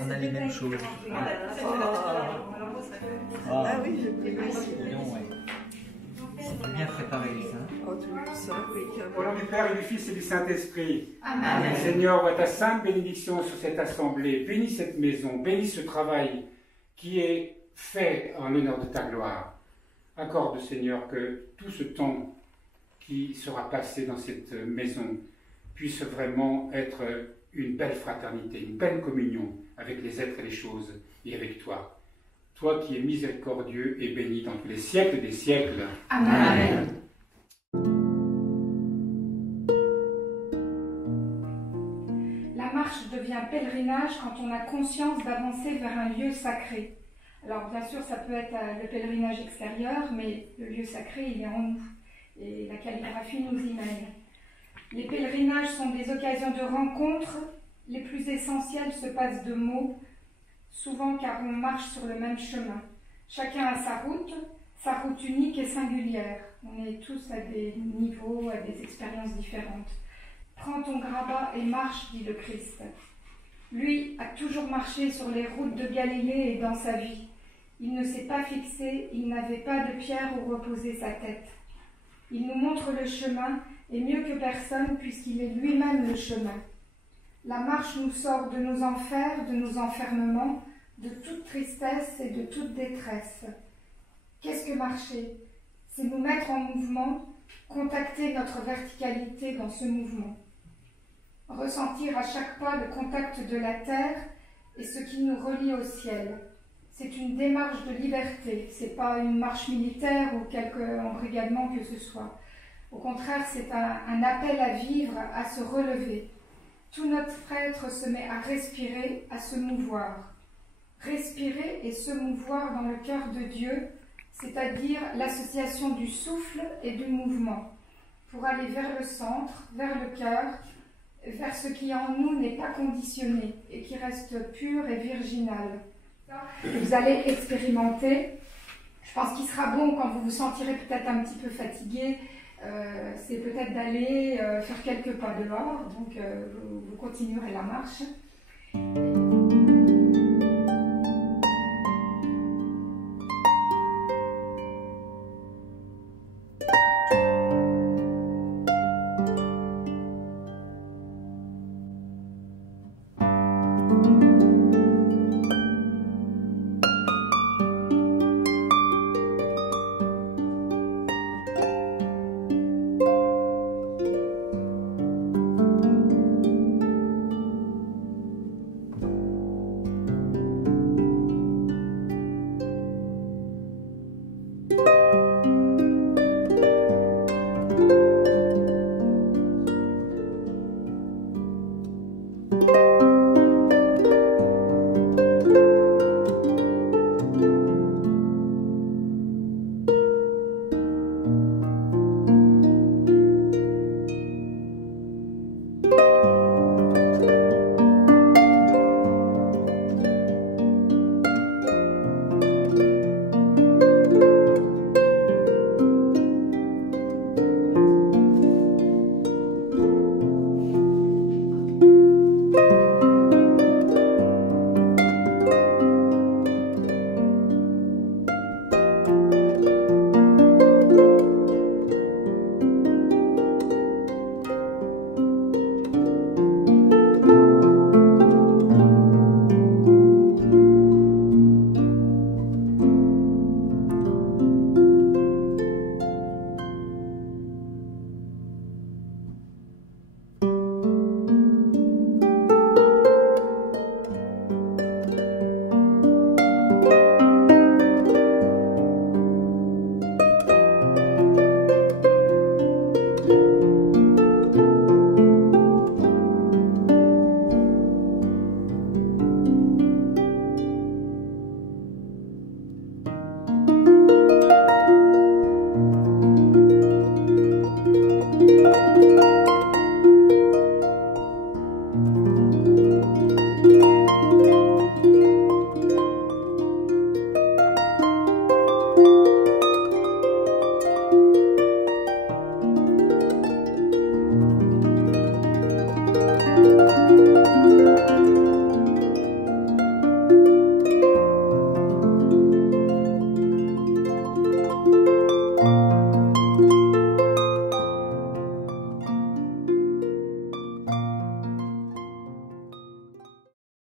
On a les mêmes choses. Ah oui, je peux C'est bien préparé ça. Au nom du Père et du Fils et du Saint-Esprit. Amen. Seigneur, vois ta sainte bénédiction sur cette assemblée. Bénis cette maison, bénis ce travail qui est fait en l'honneur de ta gloire. Accorde, Seigneur, que tout ce temps qui sera passé dans cette maison puisse vraiment être une belle fraternité, une belle communion avec les êtres et les choses et avec toi. Toi qui es miséricordieux et béni dans tous les siècles des siècles. Amen. La marche devient pèlerinage quand on a conscience d'avancer vers un lieu sacré. Alors bien sûr, ça peut être le pèlerinage extérieur, mais le lieu sacré, il est en nous. Et la calligraphie nous y mène. Les pèlerinages sont des occasions de rencontre. Les plus essentiels se passent de mots, souvent car on marche sur le même chemin. Chacun a sa route unique et singulière. On est tous à des niveaux, à des expériences différentes. Prends ton grabat et marche, dit le Christ. Lui a toujours marché sur les routes de Galilée et dans sa vie. Il ne s'est pas fixé, il n'avait pas de pierre où reposer sa tête. Il nous montre le chemin, et mieux que personne, puisqu'il est lui-même le chemin. La marche nous sort de nos enfers, de nos enfermements, de toute tristesse et de toute détresse. Qu'est-ce que marcher? C'est nous mettre en mouvement, contacter notre verticalité dans ce mouvement. Ressentir à chaque pas le contact de la terre et ce qui nous relie au ciel. C'est une démarche de liberté, c'est pas une marche militaire ou quelque embrigadement que ce soit. Au contraire, c'est un appel à vivre, à se relever. Tout notre être se met à respirer, à se mouvoir. Respirer et se mouvoir dans le cœur de Dieu, c'est-à-dire l'association du souffle et du mouvement, pour aller vers le centre, vers le cœur, vers ce qui en nous n'est pas conditionné et qui reste pur et virginal. Vous allez expérimenter. Je pense qu'il sera bon quand vous vous sentirez peut-être un petit peu fatigué, c'est peut-être d'aller faire quelques pas dehors, donc vous continuerez la marche.